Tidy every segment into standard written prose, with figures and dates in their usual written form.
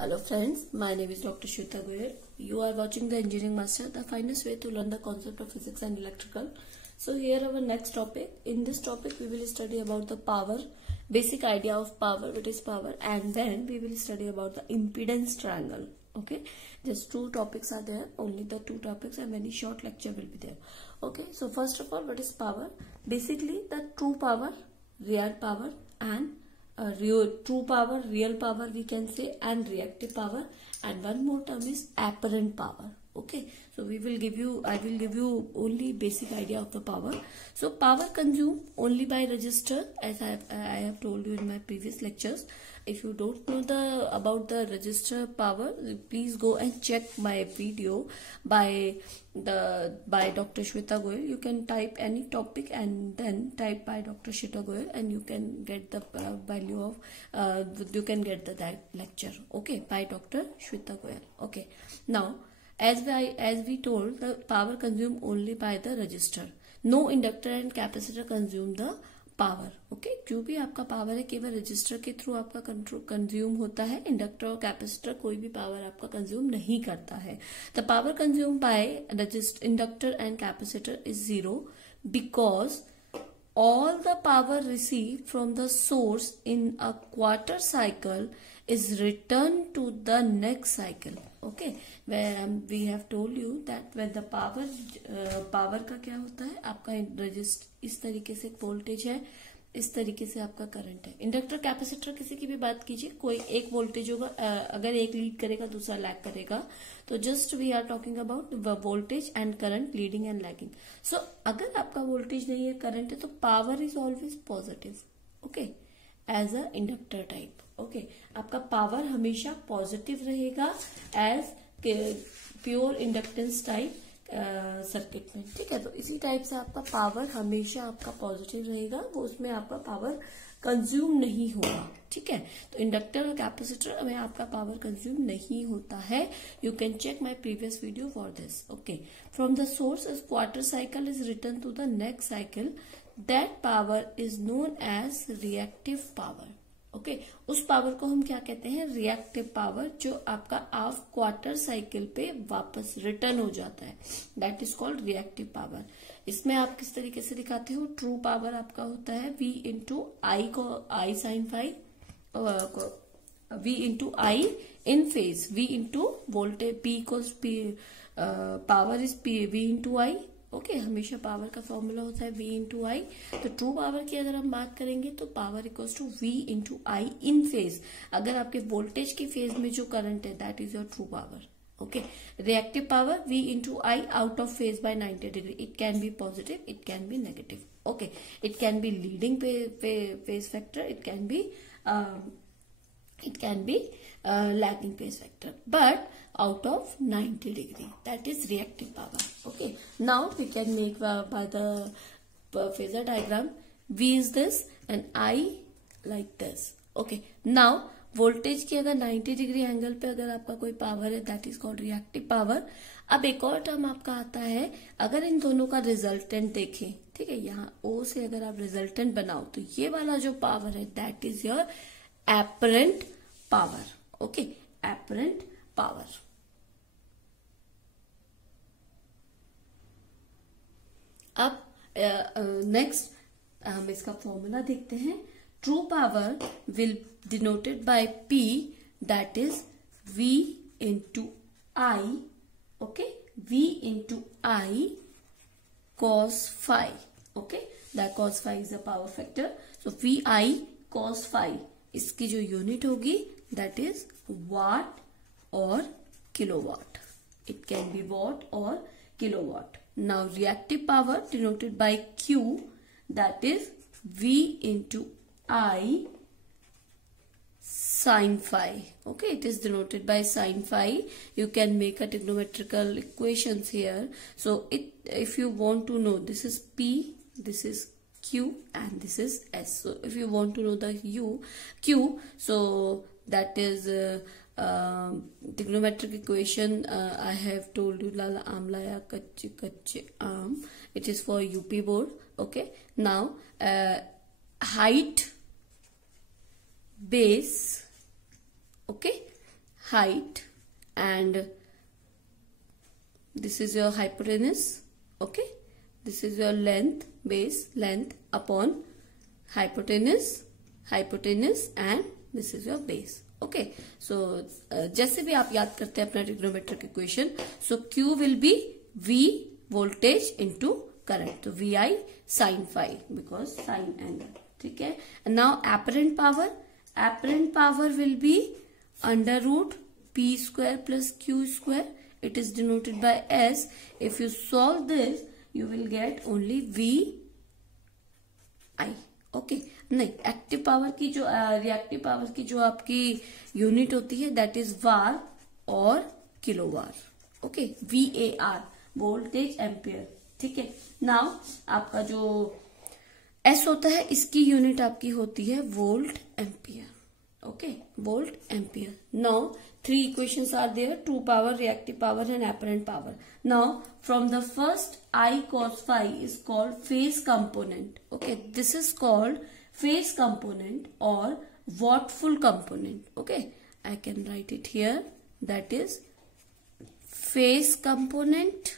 Hello friends, my name is Dr. Shweta Goyal. You are watching the Engineering Master, the finest way to learn the concept of physics and electrical. So here our next topic. In this topic we will study about the power, basic idea of power, what is power, and then we will study about the impedance triangle. Okay, just two topics are there, only the two topics, and very short lecture will be there. Okay, so first of all, what is power? Basically the true power, real power, and true power, real power we can say, and reactive power, and one more term is apparent power. Okay, so I will give you only basic idea of the power. So power consumed only by resistor, as I have told you in my previous lectures. If you don't know about the resistor power, please go and check my video by Dr. Shweta Goyal. You can type any topic and then type by Dr. Shweta Goyal, and you can get the value of you can get that lecture. Okay, by Dr. Shweta Goyal. Okay, now as we told, the power consumed only by the resistor. No inductor and capacitor consume the power. Okay, जो भी आपका power है केवल register के through आपका consume होता है. Inductor और कैपेसिटर कोई भी पावर आपका कंज्यूम नहीं करता है. The power consume by inductor and capacitor is zero because all the power received from the source in a quarter cycle is returned to the next cycle. Okay, where we have told you that when the power का क्या होता है, आपका register इस तरीके से voltage है, इस तरीके से आपका करंट है. इंडक्टर कैपेसिटर किसी की भी बात कीजिए, कोई एक वोल्टेज होगा, अगर एक लीड करेगा दूसरा लैग करेगा. तो just we are talking about voltage and current, leading and lagging. So अगर आपका वोल्टेज नहीं है, करंट है, तो power is always positive. Okay, as a inductor type. Okay, आपका पावर हमेशा पॉजिटिव रहेगा as pure inductance type circuit में. ठीक है, तो इसी टाइप से आपका पावर हमेशा आपका पॉजिटिव रहेगा, वो उसमें आपका पावर कंज्यूम नहीं होगा. ठीक है, तो इंडक्टर और कैपेसिटर में आपका पावर कंज्यूम नहीं होता है. You can check my previous video for this. Okay, from the source quarter cycle is return to the next cycle. That power is known as reactive power. Okay, उस power को हम क्या कहते हैं? Reactive power, जो आपका of quarter cycle पे वापस रिटर्न हो जाता है. That is called reactive power. इसमें आप किस तरीके से दिखाते हो? ट्रू पावर आपका होता है V इंटू आई को I sine phi, V into I in phase, V into voltage, P को power is V into I. Okay, हमेशा पावर का फॉर्मूला होता है V इंटू आई. तो ट्रू पावर की अगर हम बात करेंगे तो power equals to V into I in phase. अगर आपके वोल्टेज की फेज में जो करंट है, that is your true power. Okay, reactive power V into I out of phase by 90 degree. It can be positive, it can be negative. Okay, it can be leading phase factor, it can be lagging phase factor, but out of 90 degree. That is reactive power. Okay, now we can make by the phasor diagram. V is this and I like this. Okay, now voltage की अगर 90 degree angle पे अगर आपका कोई power है, that is called reactive power. अब एक और टर्म आपका आता है, अगर इन दोनों का रिजल्टेंट देखें, ठीक है, यहाँ O से अगर आप रिजल्टेंट बनाओ तो ये वाला जो पावर है, that is your apparent power. Okay, apparent power. अब नेक्स्ट हम इसका फॉर्मूला देखते हैं. True power will denoted by P, that is V into I. Okay, V into I cos phi. Okay, that cos phi is a power factor. So V I cos phi, इसकी जो unit होगी that is watt or kilowatt. It can be watt or kilowatt. Now reactive power denoted by Q, that is V into I sin phi. Okay, it is denoted by sin phi. You can make a trigonometrical equations here. So if you want to know, this is P, this is Q, and this is S. So if you want to know the Q, so that is trigonometric equation. I have told you, lala aam laya kache aam. It is for UP board. Okay, now height, base, okay, height and this is your hypotenuse. Okay, this is your length, base length upon hypotenuse and this is your base. Okay, so जैसे भी आप याद करते हैं अपना trigonometric equation, so Q will be V voltage into current, तो VI sine phi because sine angle. ठीक है, now apparent power will be under root P square plus Q square. It is denoted by S. If you solve this you will get only VI. Okay, नहीं, active power की जो reactive power की जो आपकी unit होती है that is VAR और kilovar. Okay, VAR voltage ampere. ठीक है, नाउ आपका जो S होता है इसकी यूनिट आपकी होती है volt ampere. Okay, volt ampere. Now 3 equations are there: true power, reactive power and apparent power. Now from the first, I cos phi is called phase component. Okay, this is called phase component or wattful component. Okay, I can write it here, that is phase component.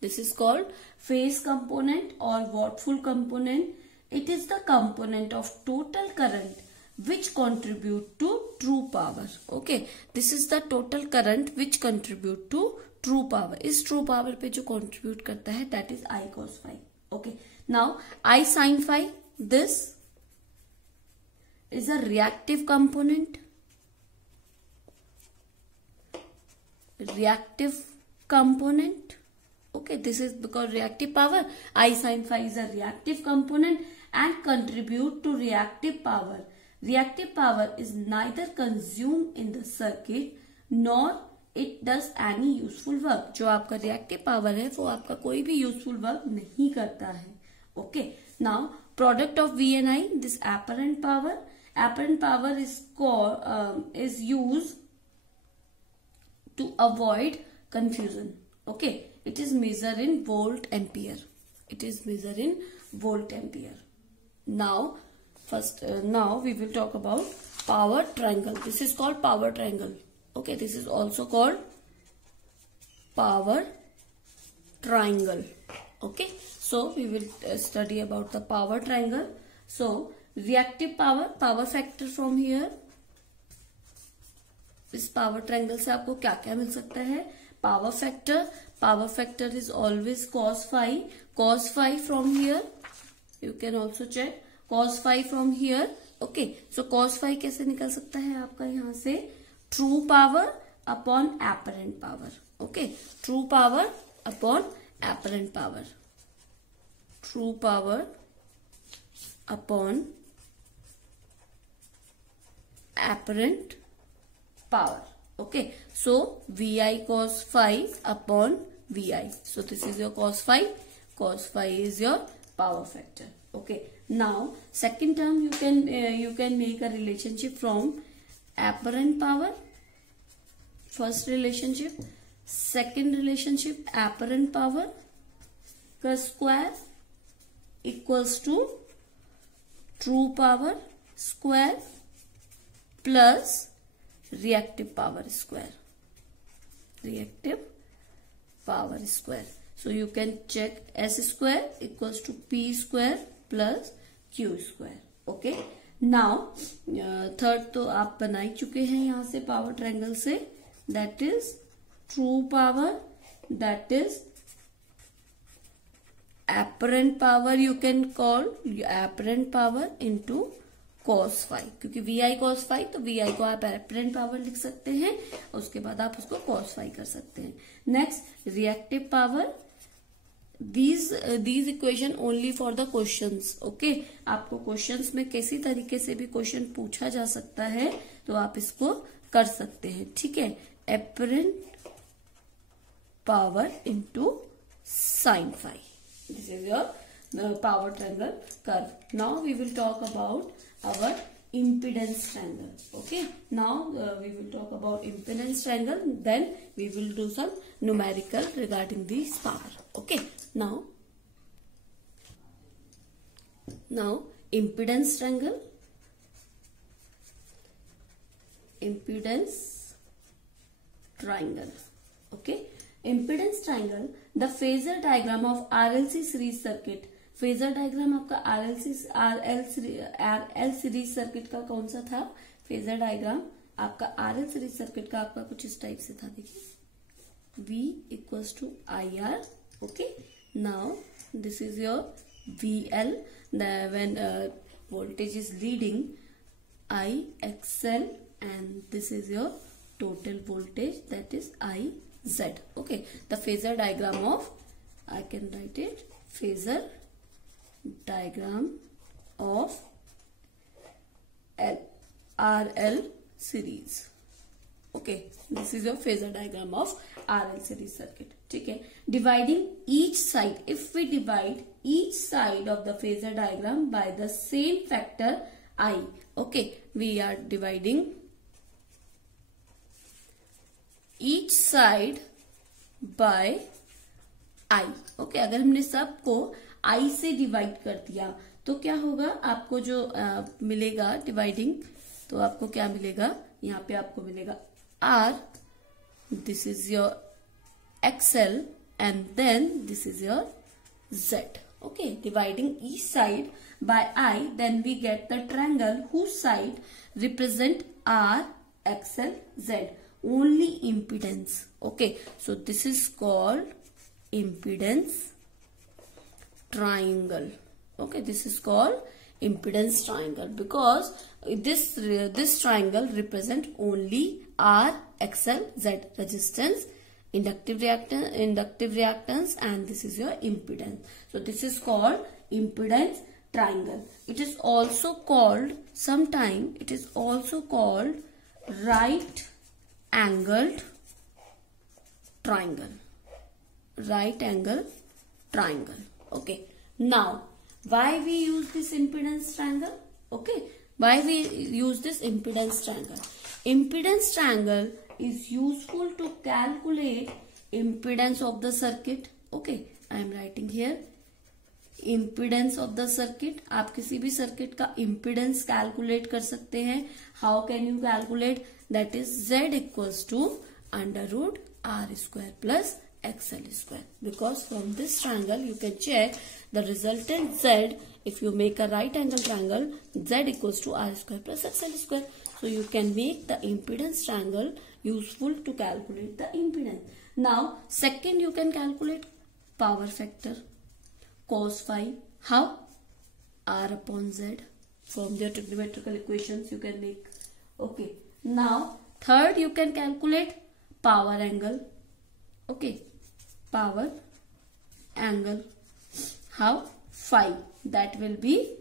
This is called phase component or wattful component. It is the component of total current which contribute to true power. Okay, this is the total current which contribute to true power. इस true power पे जो contribute करता है that is I cos phi. Okay, now I sin phi, this is a reactive component. Okay, this is because reactive power, I sin phi is a reactive component and contribute to reactive power. Reactive power is neither consumed in the circuit nor it does any useful work. जो आपका reactive power है वो आपका कोई भी useful work नहीं करता है. Okay, now product of V and I, this apparent power is used to avoid confusion. Okay, it is measured in volt ampere. Now now we will talk about power triangle. This is called power triangle. Okay, this is also called power triangle. Okay, so we will study about the power triangle. So reactive power factor from here. इस power triangle से आपको क्या क्या मिल सकता है? Power factor is always cos phi from here. You can also check cos phi from here. Okay, so cos phi कैसे निकल सकता है आपका यहाँ से? True power upon apparent power. Okay, true power upon apparent power. True power upon apparent power. Okay, so VI cos phi upon VI. So this is your cos phi. Cos phi is your power factor. Okay, now second term you can make a relationship from apparent power. First relationship, second relationship, apparent power का square equals to true power square plus reactive power square. So you can check S square equals to P square plus Q square. Okay, now third तो आप बना ही चुके हैं यहाँ से power triangle से, that is true power, that is apparent power. You can call apparent power into cos phi, क्योंकि VI cos phi तो VI को आप apparent power लिख सकते हैं, उसके बाद आप उसको cos phi कर सकते हैं. Next reactive power. These equation only for the questions. Okay, आपको questions में किसी तरीके से भी question पूछा जा सकता है तो आप इसको कर सकते हैं. ठीक है, apparent power into sin phi. This is your power triangle curve. Now we will talk about our impedance triangle. Okay, now we will talk about impedance triangle, then we will do some numerical regarding this power. Okay, now impedance triangle. impedance triangle. Okay, impedance triangle, the phasor diagram of RLC series circuit. Phasor diagram आपका RL series circuit का कौन सा था? Phasor diagram आपका RL series circuit का आपका कुछ इस टाइप से था. देखिए, V equals to IR. Okay, now this is your VL. When voltage is leading, IXL, and this is your total voltage, that is IZ. Okay, the phasor diagram of, I can write it, phasor diagram of RL series. Okay, this is your phasor diagram of RL series circuit. ठीक है, dividing each side, if we divide each side of the phasor diagram by the same factor I. Okay, we are dividing each side by I. Okay, अगर हमने सबको I से divide कर दिया तो क्या होगा? आपको जो मिलेगा डिवाइडिंग, तो आपको क्या मिलेगा? यहाँ पे आपको मिलेगा R, this is your XL, and then this is your Z. Okay, dividing each side by I, then we get the triangle whose side represent R, XL, Z. Only impedance. Okay, so this is called impedance triangle. Okay, this is called impedance triangle because this triangle represent only R, XL, Z, resistance, inductive reactance, and this is your impedance. So this is called impedance triangle. It is also called, sometime it is also called right angled triangle. Right angle triangle. Okay, now why we use this impedance triangle? Okay, why we use this impedance triangle? Impedance triangle is useful to calculate impedance of the circuit. Okay, I am writing here impedance of the circuit. आप किसी भी circuit का impedance calculate कर सकते हैं. How can you calculate? That is Z equals to under root R square plus XL square, because from this triangle you can check the resultant Z. If you make a right angle triangle, Z equals to R square plus XL square. So you can make the impedance triangle useful to calculate the impedance. Now second, you can calculate power factor cos phi. How? R upon Z. From the trigonometrical equations you can make. Okay, now third, you can calculate power angle. Okay, power angle. How? Phi. That will be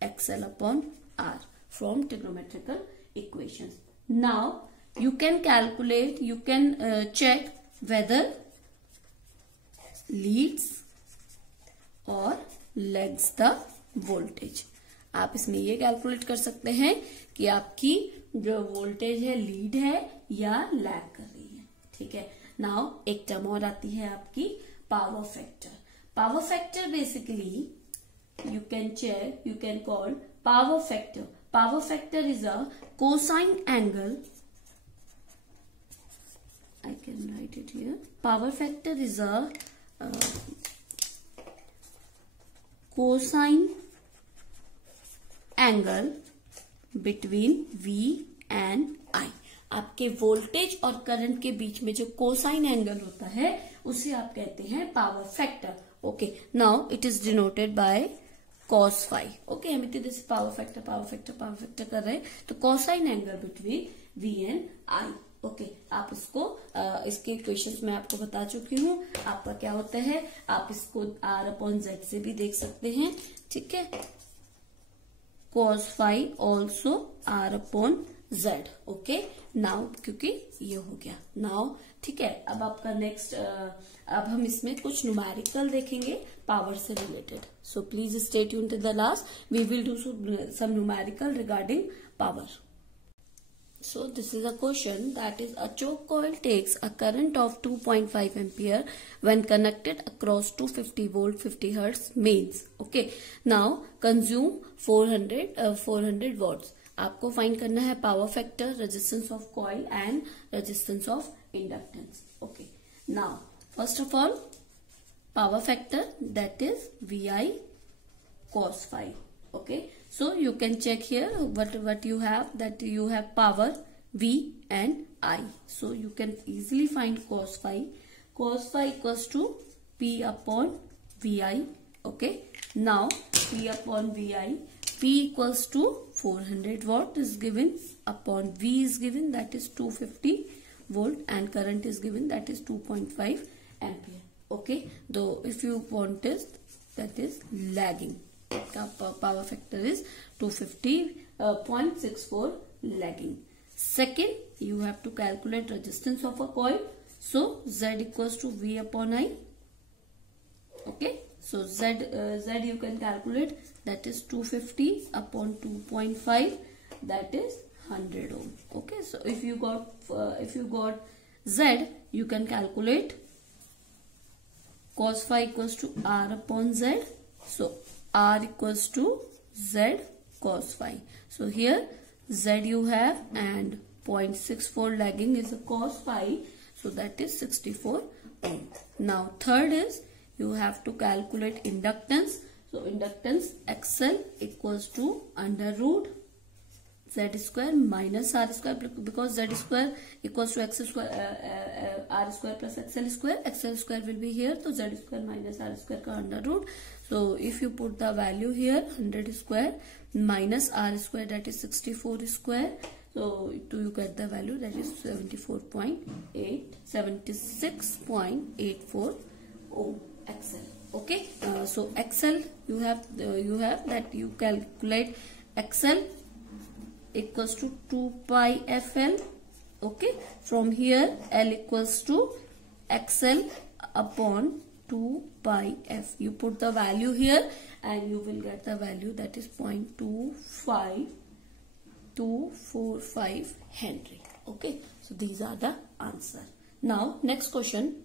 XL upon R from trigonometrical equations. Now you can calculate, you can check whether leads or lags the voltage. आप इसमें ये calculate कर सकते हैं कि आपकी जो voltage है लीड है या लैग कर रही है. ठीक है. नाउ एक टर्म और आती है आपकी power factor. Power factor basically you can check, you can call power factor. Power factor is a cosine angle. I can write it here. Power factor is a cosine angle between V and I. आपके voltage और current के बीच में जो cosine angle होता है उसे आप कहते हैं power factor. Okay, now it is denoted bye cos phi. Okay, हम इतने देर पावर फैक्टर कर रहे हैं. तो cosine angle between V and I. Okay, आप इसको इसके इक्वेशंस में आपको बता चुकी हूँ. आपका क्या होता है, आप इसको R अपॉन Z से भी देख सकते हैं. ठीक है. cos phi also R upon Z. Okay, now क्योंकि ये हो गया नाउ. ठीक है. अब आपका नेक्स्ट अब हम इसमें कुछ न्यूमेरिकल देखेंगे पावर से related. So please stay tuned till the last. We will do some numerical regarding power. So this is a question that is a choke coil takes a current of 2.5 ampere when connected across 250 volt 50 hertz mains. Okay, now consume 400 watts. आपको find करना है power factor, resistance of coil and resistance of inductance. Okay, now first of all power factor, that is VI cos phi. Okay, so you can check here what you have, that you have power V and I. So you can easily find cos phi. Cos phi equals to P upon VI. Okay, now P upon VI, P equals to 400 watt is given upon V is given, that is 250 volt, and current is given, that is 2.5 ampere. Okay, though if you want this, that is lagging. Power factor is 250.64 lagging. Second, you have to calculate resistance of a coil. So Z equals to V upon I. Okay, so Z you can calculate, that is 250 upon 2.5, that is 100 ohm. Okay, so if you got Z, you can calculate cos phi equals to R upon Z. So R equals to Z cos phi. So here Z you have, and 0.64 lagging is a cos phi. So that is 64 ohm. Now third is you have to calculate inductance. So inductance XL equals to under root Z square minus R square, because Z square equals to X square, R square plus XL square. XL square will be here, so Z square minus R square ka under root. So if you put the value here, 100 square minus R square, that is 64 square. So you get the value, that is 76.84 ohm XL. Okay, so XL you have that you calculate XL equals to 2 pi FL. Okay, from here L equals to XL upon 2 pi F. You put the value here and you will get the value, that is 0.25245 Henry. Okay, so these are the answer. Now next question.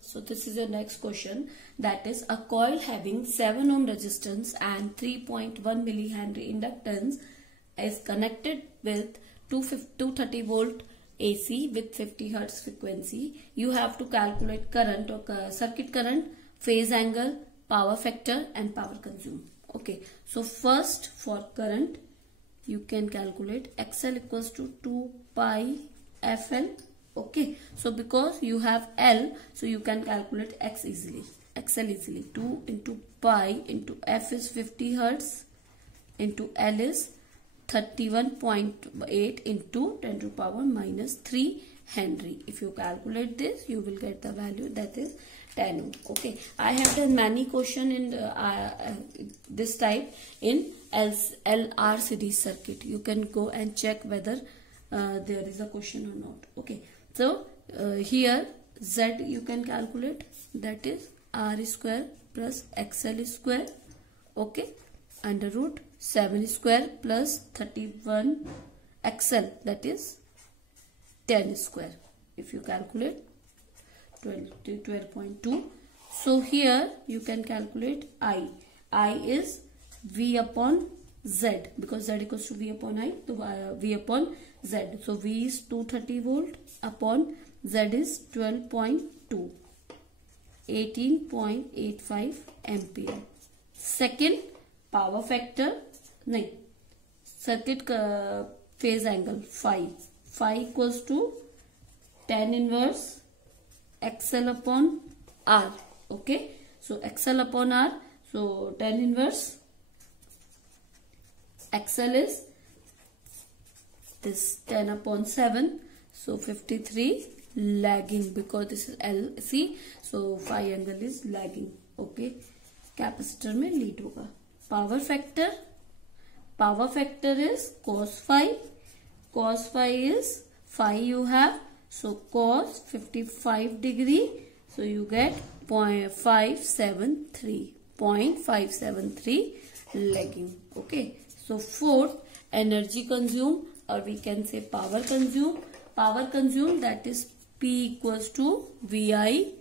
So this is your next question, that is a coil having 7 ohm resistance and 3.1 millihenry inductance is connected with 230 volt AC with 50 hertz frequency. You have to calculate current or circuit current, phase angle, power factor and power consumed. Okay, so first for current you can calculate XL equals to 2 pi FL. Okay, so because you have L, so you can calculate X easily, XL easily. 2 into pi into F is 50 hertz into L is 31.8 into 10 to power minus 3 Henry. If you calculate this, you will get the value, that is 10 ohm. Okay, I have done many question in this type in LR series circuit. You can go and check whether there is a question or not. Okay, so here Z you can calculate, that is R square plus XL square. Okay, under root 7 square plus 31 XL, that is 10 square. If you calculate 12.2. So here you can calculate I. I is V upon Z, because Z equals to V upon I, so V upon Z. So V is 230 volt upon Z is 12.2, 18.85 ampere. Second, power factor, circuit phase angle phi equals to tan inverse XL upon R. Okay, so XL upon R, so tan inverse XL is this 10 upon 7, so 53 lagging, because this is LC, so phi angle is lagging. Okay, capacitor में lead होगा. Power factor is cos phi. Cos phi is phi you have, so cos 55 degree, so you get 0.573 lagging. Okay, so fourth, energy consumed, or we can say power consumed. Power consumed, that is P equals to VI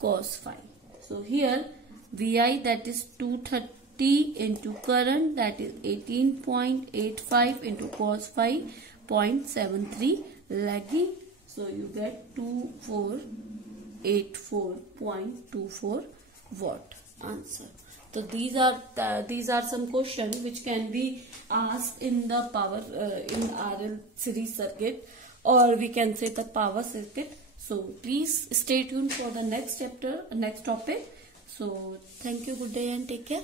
cos phi. So here VI, that is T into current, that is 18.85 into cos 5.73 lagging. So you get 2484.24 watt answer. So these are some questions which can be asked in the power in RL series circuit, or we can say the power circuit. So please stay tuned for the next chapter, next topic. So thank you, good day and take care.